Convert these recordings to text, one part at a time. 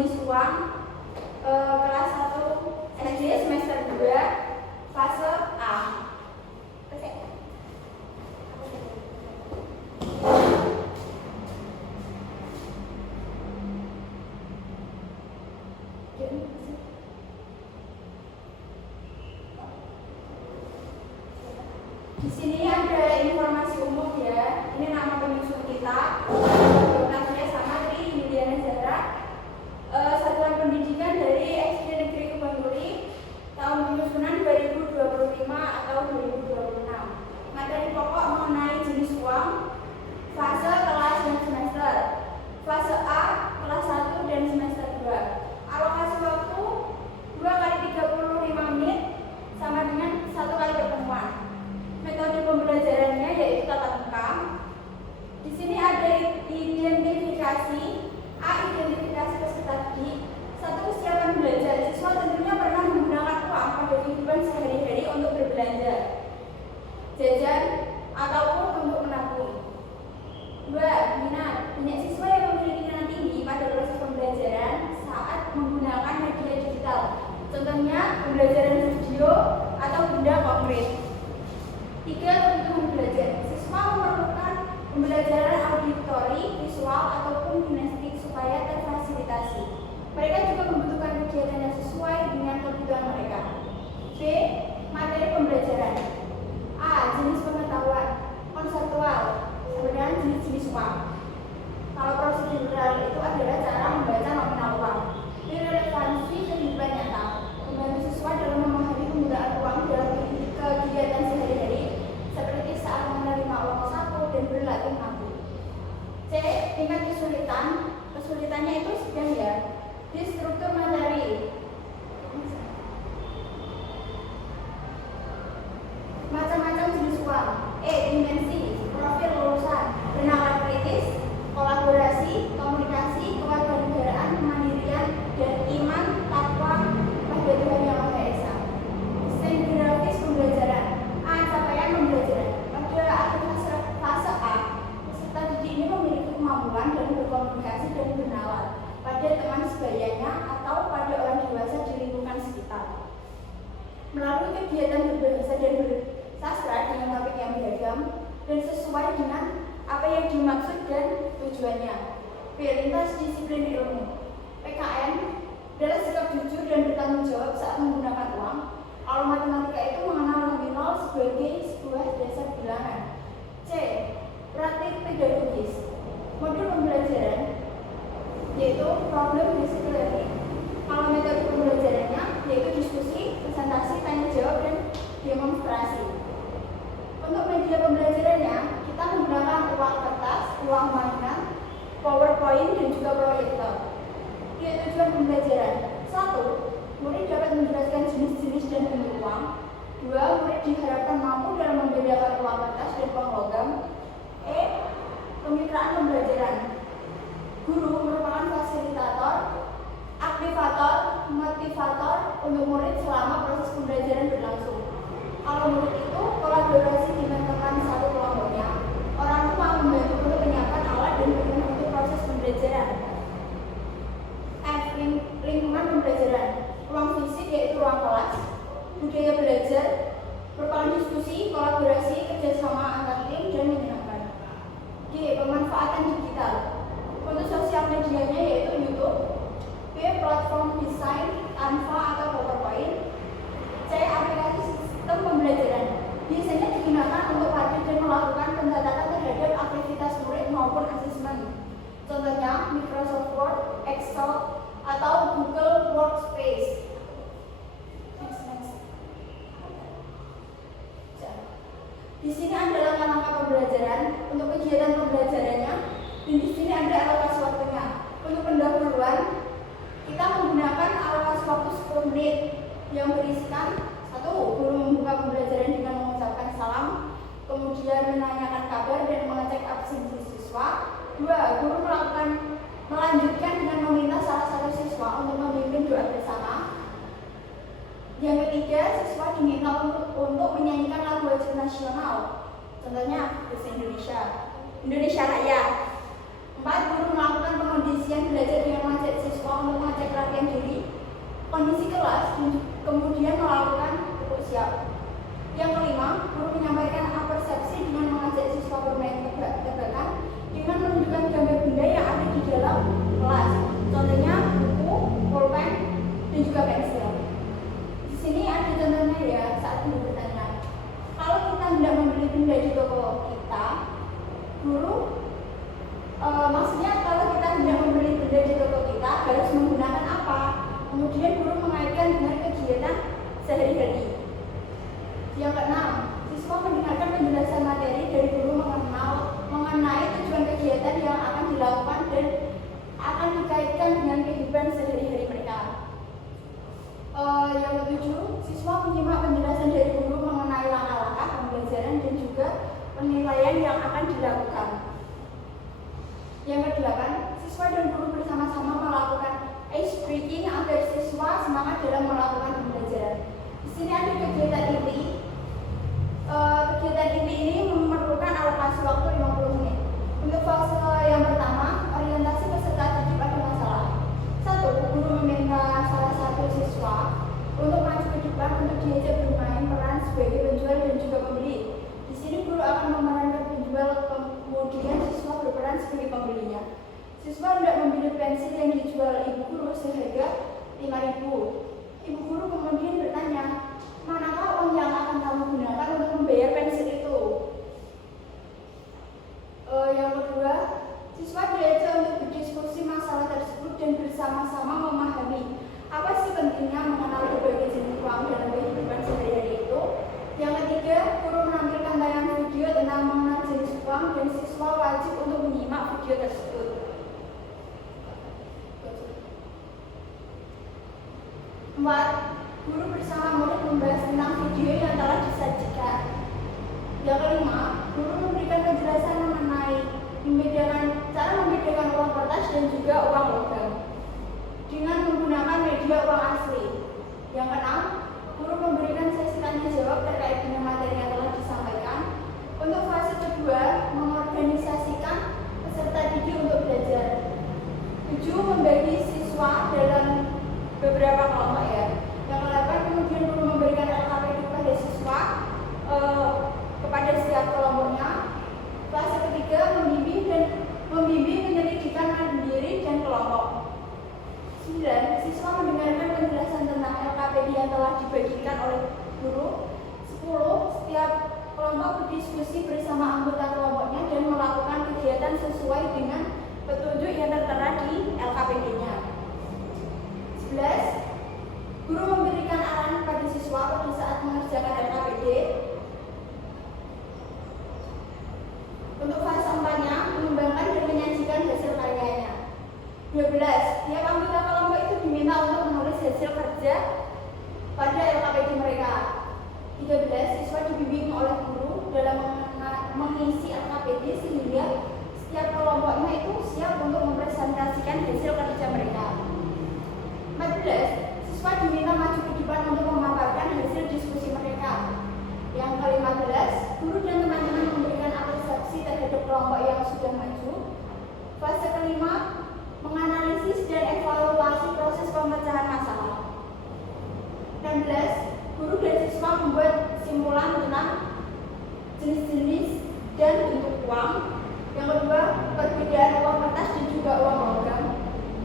jenis uang kelas 1 SD semester 2 fase A. Di sini ada informasi umum ya. Ini nama penyusun kita. Namanya sama Tri Yuliana Zahra. Satuan pendidikan dari SD Negeri Kebonpuri. Tahun penyusunan 2025 atau 2026. Materi pokok mengenai jenis uang, fase kelas dan semester. Fase A kelas 1 dan semester 2. Alokasi waktu 2 kali 35 menit sama dengan 1 kali pertemuan. Metode pembelajarannya yaitu tatap muka. Di sini ada identifikasi. A. Identifikasi peserta didik. 1. Kesiapan belajar. Siswa tentunya pernah menggunakan uang pada kehidupan sehari-hari untuk berbelanja, jajan, ataupun untuk menabung. 2. Minat. Banyak siswa yang memiliki minat tinggi pada proses pembelajaran saat menggunakan media digital. Contohnya pembelajaran video atau benda konkret. 3. Kebutuhan belajar. Siswa memerlukan pembelajaran auditori, visual, ataupun kinestik supaya terfasilitasi. Mereka juga membutuhkan kegiatan yang sesuai dengan kebutuhan mereka. B. Materi pembelajaran. A. Jenis pengetahuan konseptual dengan jenis-jenis uang. Kalau prosedural itu adalah cara membaca nominal uang. B. Relevansi kehidupan nyata. Membantu siswa dalam memahami penggunaan uang dalam kegiatan sehari-hari, seperti saat menerima uang saku dan berlatih nabung. C. Tingkat kesulitan. Kesulitannya itu sedang ya. D. Struktur materi. Macam-macam jenis uang. E. Dimensi, profil lulusan, bernalar kritis, kolaborasi, komunikasi, kewarganegaraan, kemandirian, dan iman, takwa pada Tuhan Yang Maha Esa. Desain grafis pembelajaran. A. Capaian pembelajaran. Pada akhir fase A, peserta didik ini memiliki kemampuan dalam berkomunikasi dan bernalar pada teman sebayanya atau pada orang dewasa di lingkungan sekitar. Melalui kegiatan berbahasa dan bersastra dengan topik yang beragam dan sesuai dengan apa yang dimaksud dan tujuannya. B. Lintas disiplin ilmu. PKN adalah sikap jujur dan bertanggung jawab saat menggunakan uang. Kalau matematika itu mengenal nominal sebagai sebuah dasar bilangan. C. Praktik pedagogis. Modul pembelajaran yaitu problem based learning. Kalau metode pembelajarannya yaitu diskusi, presentasi, tanya jawab, dan demonstrasi. Untuk media pembelajarannya kita menggunakan uang kertas, uang mainan, PowerPoint, dan juga proyektor. Tujuan pembelajaran. 1. Murid dapat menjelaskan jenis-jenis dan bentuk uang. 2. Murid diharapkan mampu dalam membedakan uang kertas dan uang logam. E. Kemitraan pembelajaran. Guru merupakan fasilitator, aktivator, motivator untuk murid selama proses pembelajaran berlangsung. Kalau murid itu kolaborasi dengan teman satu kelompoknya, orang tua membantu untuk menyiapkan alat dan dukungan untuk proses pembelajaran. F. Lingkungan pembelajaran. Ruang fisik yaitu ruang kelas. Budaya belajar merupakan diskusi, kolaborasi, kerjasama antar tim, dan menyenangkan. G. Pemanfaatan digital. Untuk sosial medianya yaitu YouTube. B. Platform desain, Canva atau PowerPoint. C. Aplikasi sistem pembelajaran. Biasanya digunakan untuk hadir dan melakukan pencatatan terhadap aktivitas murid maupun asesmen. Contohnya Microsoft Word, Excel, atau Google Workspace. Di sini ada langkah-langkah pembelajaran untuk kegiatan pembelajarannya, dan di sini ada alokasi waktunya. Untuk pendahuluan, kita menggunakan alokasi waktu 10 menit yang berisikan 1. Guru membuka pembelajaran dengan mengucapkan salam, kemudian menanyakan kabar dan mengecek absensi siswa. 2. Guru melanjutkan dengan meminta salah satu siswa untuk memimpin doa bersama. Yang ketiga, siswa diminta untuk menyanyikan lagu wajib nasional. Contohnya bahasa Indonesia Raya. 4. Guru melakukan pengondisian belajar dengan mengajak siswa untuk mengajak latihan diri, kondisi kelas, dan kemudian melakukan pupuk siap. Yang kelima, guru menyampaikan persepsi dengan mengajak siswa bermain tebak-tebakan dengan menunjukkan gambar benda yang ada di dalam kelas. Contohnya buku, pulpen, dan juga pensil. Di sini ada contohnya ya saat guru bertanya. Kalau kita hendak membeli benda di toko kita, guru maksudnya kalau kita hendak membeli benda di toko kita harus menggunakan apa? Kemudian guru mengaitkan dengan kegiatan sehari-hari. Yang keenam, siswa mendengarkan penjelasan materi dari guru mengenai tujuan kegiatan yang akan dilakukan dan akan dikaitkan dengan kehidupan sehari-hari mereka. Yang ketujuh, siswa menyimak penjelasan dari guru mengenai langkah-langkah pembelajaran dan juga penilaian yang akan dilakukan. Yang kedelapan, siswa dan guru bersama-sama melakukan ice breaking agar siswa semangat dalam melakukan pembelajaran. Di sini ada kegiatan inti. Kegiatan inti ini memerlukan alokasi waktu 50 menit. Untuk fase yang pertama, orientasi peserta didik pada masalah. 1. Guru meminta salah satu siswa untuk maju ke depan untuk diajak bermain peran sebagai penjual dan juga pembeli. Di sini guru akan memerankan penjual, kemudian siswa berperan sebagai pembelinya. Siswa hendak membeli pensil yang dijual ibu guru seharga 5.000. Ibu guru kemudian bertanya, manakah uang yang akan kamu gunakan untuk membayar pensil itu? Yang kedua, siswa diajak untuk berdiskusi masalah tersebut dan bersama-sama memahami apa sih pentingnya mengenal berbagai jenis uang dalam kehidupan sehari-hari itu. Yang ketiga, guru menampilkan tayangan video tentang mengenal jenis uang dan siswa wajib untuk menyimak video tersebut. 4. Guru bersama murid membahas tentang video yang telah disajikan. Yang kelima, guru memberikan penjelasan mengenai cara membedakan uang kertas dan juga uang logam dengan menggunakan media uang asli. Yang keenam, guru memberikan sesi tanya jawab terkait dengan materi yang telah disampaikan. Untuk fase kedua, mengorganisasikan peserta didik untuk belajar. 7. Membagi siswa dalam beberapa kelompok ya. Yang ke-8, kemudian guru memberikan LKPD kepada siswa kepada setiap kelompoknya. Fase ketiga, membimbing penyelidikan mandiri dan kelompok. 9. Siswa mendengarkan penjelasan tentang LKPD yang telah dibagikan oleh guru. 10. Setiap kelompok berdiskusi bersama anggota kelompoknya dan melakukan kegiatan sesuai dengan petunjuk yang tertera di LKPD-nya. 11. Guru memberikan arahan pada siswa pada saat mengerjakan LKPD. Untuk fase 4-nya, mengembangkan dan menyajikan hasil karyanya. 12. Tiap anggota kelompok itu diminta untuk menulis hasil kerja pada LKPD mereka. 13. Siswa dibimbing oleh guru dalam mengisi LKPD sehingga setiap kelompoknya itu siap untuk mempresentasikan hasil kerja mereka. 14. Siswa diminta maju ke depan untuk memaparkan hasil diskusi mereka. Yang ke-15, guru dan teman-teman memberikan apresiasi terhadap kelompok yang sudah maju. Fase kelima, menganalisis dan evaluasi proses pemecahan masalah. 16, guru dan siswa membuat simpulan tentang jenis-jenis dan bentuk uang. Yang kedua, perbedaan uang kertas dan juga uang logam.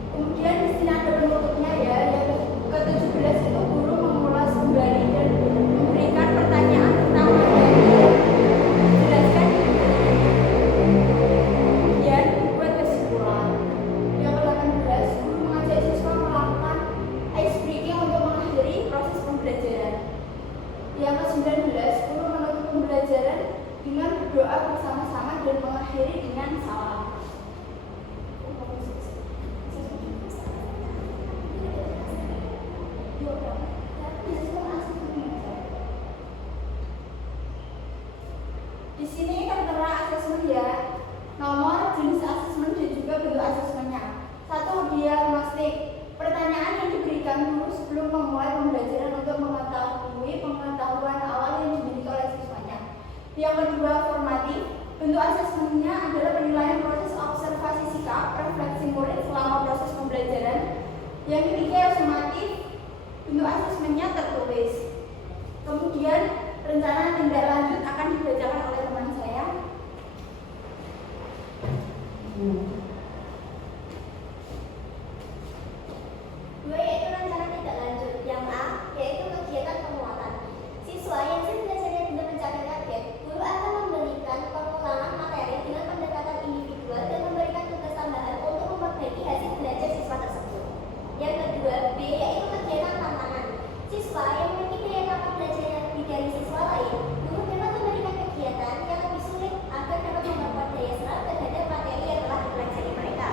Kemudian di sini ada penutupnya ya. Yang ke-17 itu guru mengulas kembali dan memberikan pertanyaan tentang materi, dijelaskan dan dibuat kesimpulan. Yang ke-18, guru mengajak siswa melakukan ice breaking untuk mengakhiri proses pembelajaran. Yang ke-19, guru menutup pembelajaran dengan berdoa bersama-sama dan mengakhiri dengan salam. Di sini tertera asesmen ya, nomor, jenis asesmen dan juga bentuk asesmennya. 1. Diagnostik. Pertanyaan yang diberikan guru sebelum memulai pembelajaran untuk mengetahui pengetahuan awal yang dimiliki oleh siswanya. Yang kedua, formatif. Bentuk asesmennya adalah penilaian proses observasi sikap Yang ketiga yang sumatif, bentuk asesmennya tertulis. Kemudian rencana tindak lanjut akan dibacakan oleh teman saya. Dua yaitu rencana tindak lanjut. Yang A yaitu kegiatan penguatan. Siswa yang belajarnya belum mencapai target, guru akan memberikan pengulangan materi dengan pendekatan individual dan memberikan tugas tambahan untuk memperbaiki hasil belajar siswa tersebut. Yang kedua, B yaitu kegiatan tantangan. Siswa yang memiliki daya tampung belajar yang lebih dari siswa lain, guru dapat memberikan kegiatan yang lebih sulit agar dapat memperkuat daya serap terhadap materi yang telah dipelajari mereka.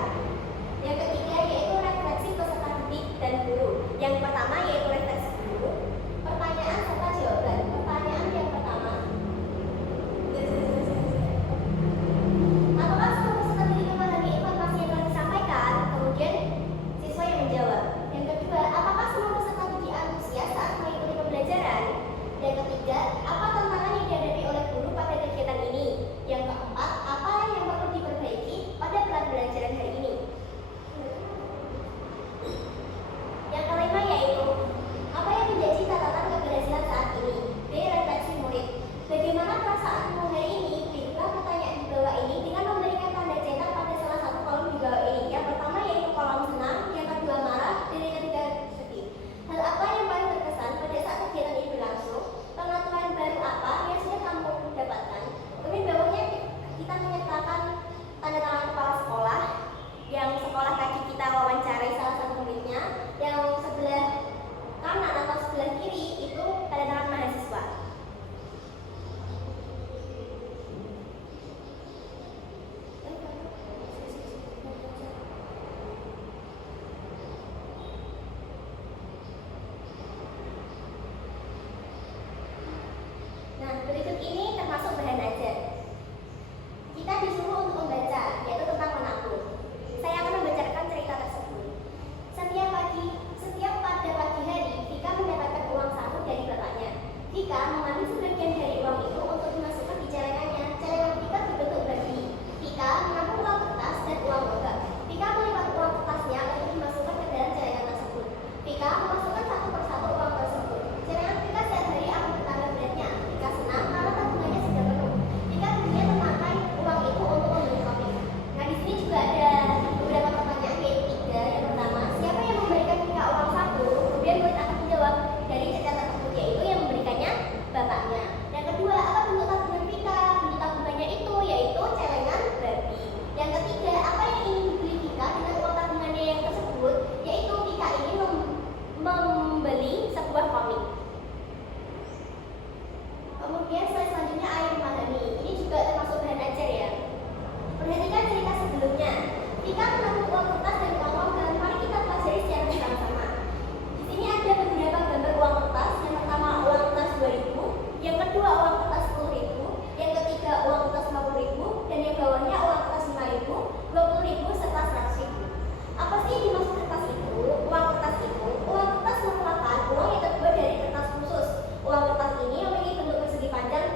Yang ketiga yaitu refleksi peserta didik dan guru. Yang pertama yaitu refleksi guru, pertanyaan serta jawaban. Pertanyaan yang pertama, apakah semua peserta didik memahami informasi yang telah disampaikan? Kemudian siswa yang menjawab. Yang kedua, apakah semua peserta didik antusias saat mengikuti pembelajaran? Yang ketiga, apa tantangan yang dihadapi oleh guru pada kegiatan ini? Yang keempat, apa yang perlu diperbaiki pada pembelajaran hari ini? Yang kelima yaitu apa yang menjadi catatan keberhasilan saat ini? B. Refleksi murid. Bagaimana perasaanmu hari ini? Pilihlah pertanyaan di bawah ini dengan memberikan tanda cetak pada salah satu kolom di bawah ini. Yang pertama yaitu kolom senang, yang kedua marah, dan yang ketiga sedih. Hal apa yang paling berkesan pada saat kegiatan ini berlangsung? Pengetahuan baru apa yang sudah kamu dapatkan? Kemudian bawahnya kita menyertakan tanda tangan kepala sekolah, yang sekolah tadi kita wawancarai salah satu muridnya. Yang sebelah kanan atau sebelah kiri itu tanda tangan mahasiswa. Nah, berikut ini termasuk bahan ajar. Kita disuruh untuk membaca, yaitu tentang menabung. Saya akan membacakan cerita tersebut. Setiap pada pagi hari, Vika mendapatkan uang saku dari bapaknya. Vika mengambil sebagian dari uang itu untuk dimasukkan di celengannya. Celengan Vika berbentuk babi. Vika menampung uang kertas dan uang logam. Vika melipat uang kertasnya untuk dimasukkan ke dalam celengan tersebut. Vika memasukkan satu persatu uang tersebut. Celengan Vika setiap hari akan bertambah beratnya. Vika senang karena tabungannya sudah penuh. Vika kemudian memakai uang itu untuk membeli kopi. Nah, di sini juga ada beberapa pertanyaan, yaitu tiga. Yang pertama, siapa yang memberikan Vika uang saku? Kemudian murid akan menjawab dari catatan tersebut, yaitu yang memberikannya bapaknya. Yang kedua, apa bentuk tabungan Vika? Bentuk tabungannya itu yaitu celengan babi. Yang ketiga, apa yang ingin dibeli Vika dengan uang tabungannya yang tersebut? Yaitu Vika ingin membeli sebuah komik. Kemudian slide selanjutnya, ayo memahami. Ini juga termasuk bahan ajar ya. Perhatikan cerita sebelumnya. Vika menabung uang kertas dan uang logam. Mari kita pelajari secara bersama-sama. Di sini ada beberapa gambar uang kertas. Yang pertama uang kertas 2.000, yang kedua uang kertas 10.000, yang ketiga uang kertas 50.000, dan yang bawahnya uang kertas 5.000, 20.000 serta 100.000. Apa sih yang dimaksud kertas itu? Uang kertas itu, uang kertas merupakan uang yang terbuat dari kertas khusus. Uang kertas ini memiliki bentuk persegi panjang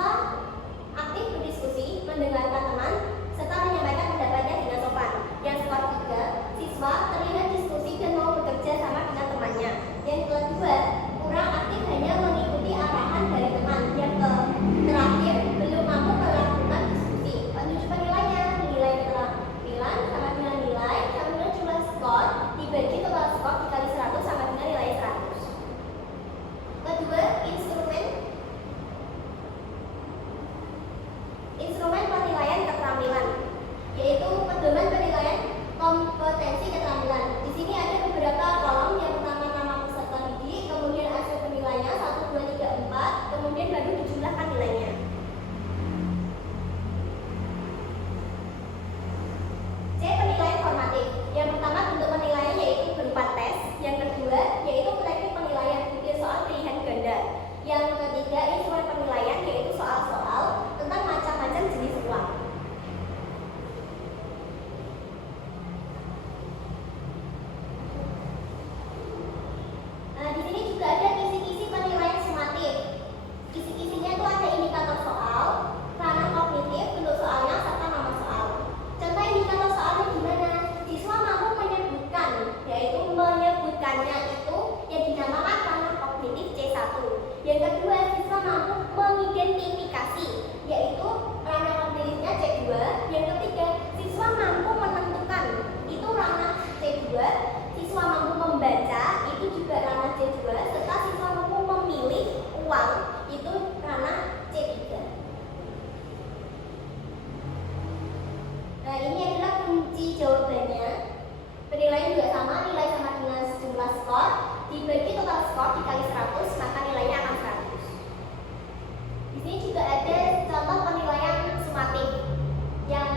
Siswa aktif berdiskusi, mendengarkan teman, serta menyampaikan pendapatnya dengan sopan. Yang skor 3, siswa terlihat diskusi dan mau bekerja sama dengan temannya. Yang kedua, kurang aktif hanya mengikuti arahan dari teman. Yang terakhir, belum mampu melakukan diskusi. Penuju penilaiannya, nilai keterampilan sama dengan nilai jumlah skor dibagi total skor dikali 100 sama dengan nilai 100. Kedua, instrumen penilaian keterampilan, yaitu pedoman penilaian kompetensi keterampilan. Di sini ada beberapa kolom. Yang pertama nama peserta didik, kemudian hasil penilaiannya 1, 2, 3, 4, kemudian baru dijumlahkan nilainya. C. Penilaian formatif. Yang pertama bentuk penilaian yaitu berupa tes. Yang kedua yaitu teknik penilaian berupa soal pilihan ganda. Yang ketiga instrumen penilaian yaitu soal-soal tentang macam-macam jenis uang. Di sini juga ada kisi-kisi penilaian sumatif. Kisi-kisinya itu ada indikator soal, ranah kognitif, bentuk soalnya, serta nama soal. Contoh indikator soalnya gimana? Siswa mampu menyebutkan, yaitu menyebutkannya itu yang dinamakan ranah kognitif C1. Yang kedua, siswa mampu mengidentifikasi, yaitu ranah kognitifnya C2. Yang ketiga, siswa mampu menentukan, itu ranah C2. Siswa mampu membaca, itu juga ranah C2. Serta siswa mampu memilih uang, itu ranah C3. Nah, ini adalah kunci jawabannya. Penilaian juga sama, nilai sama dengan jumlah skor dibagi total skor dikali 100, maka nilainya akan 100. Di sini juga ada contoh penilaian sumatif yang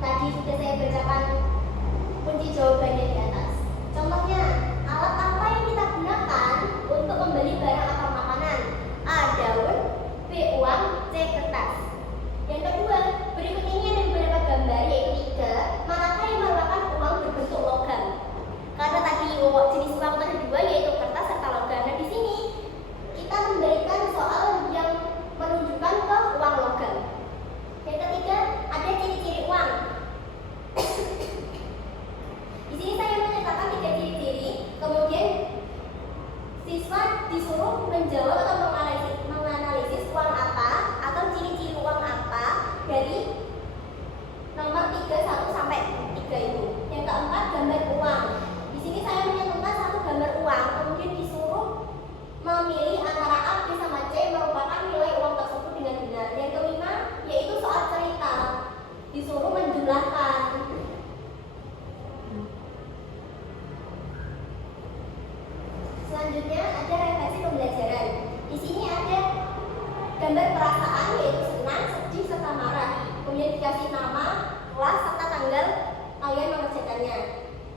tadi sudah saya bacakan kunci jawabannya di atas. Contohnya, alat apa yang kita gunakan untuk membeli barang atau makanan? A. Daun, B. Uang, C. Kertas. Yang kedua, berikut ini ada beberapa gambar yaitu 3, manakah yang merupakan uang berbentuk logam? Karena tadi jenis uang kedua yaitu kertas serta logam. Nah, di sini kita memberikan soal yang menunjukkan ke uang logam. Yang ketiga, ada ciri-ciri uang. Di sini saya menyatakan 3 ciri-ciri, kemudian siswa disuruh menjawab atau menganalisis uang apa atau ciri-ciri uang apa dari nomor 3, 1 sampai 3 itu. Yang keempat, gambar uang. Di sini saya menyentuhkan 1 gambar uang, kemudian disuruh memilih antara A, B sama C merupakan nilai uang tersebut dengan benar. Yang kelima, yaitu soal cerita. Disuruh menjumlahkan. Selanjutnya ada refleksi pembelajaran. Di sini ada gambar perasaan yaitu senang, sedih, serta marah. Kemudian dikasih nama, kelas, serta tanggal kalian mengerjakannya.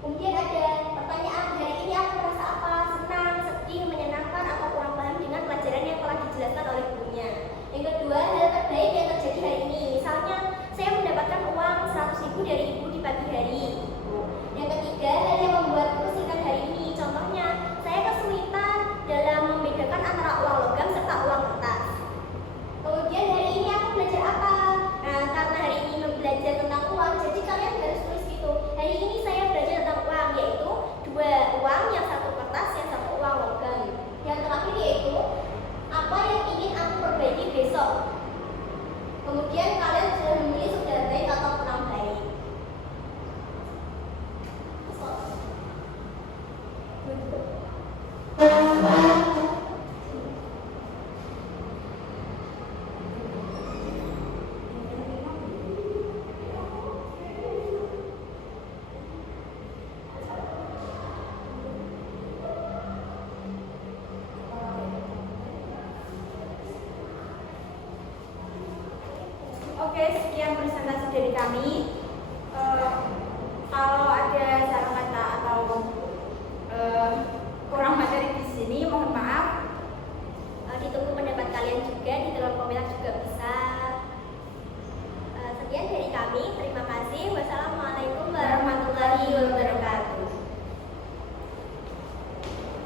Kemudian ada pertanyaan, hari ini aku merasa apa? Senang, sedih, menyenangkan, atau kurang paham dengan pelajaran yang telah dijelaskan oleh gurunya. Yang kedua, hal terbaik yang terjadi hari ini. Misalnya, saya mendapatkan uang 100.000 dari ibu di pagi hari. Yang ketiga, hal yang membuatku kesulitan hari ini. Contohnya, saya kesulitan dalam membedakan antara uang logam serta uang kertas. Kemudian hari ini aku belajar apa? Nah, karena hari ini belajar tentang uang, jadi kalian harus tulis gitu. Hari ini saya belajar tentang uang, yaitu 2 uang, yang 1 kertas, yang 1 uang logam. Yang terakhir yaitu apa yang ingin aku perbaiki besok. Kemudian kalian sudah memilih sudah baik atau kurang baik. Oke, sekian presentasi dari kami. Kalau ada salah kata atau kurang materi di sini,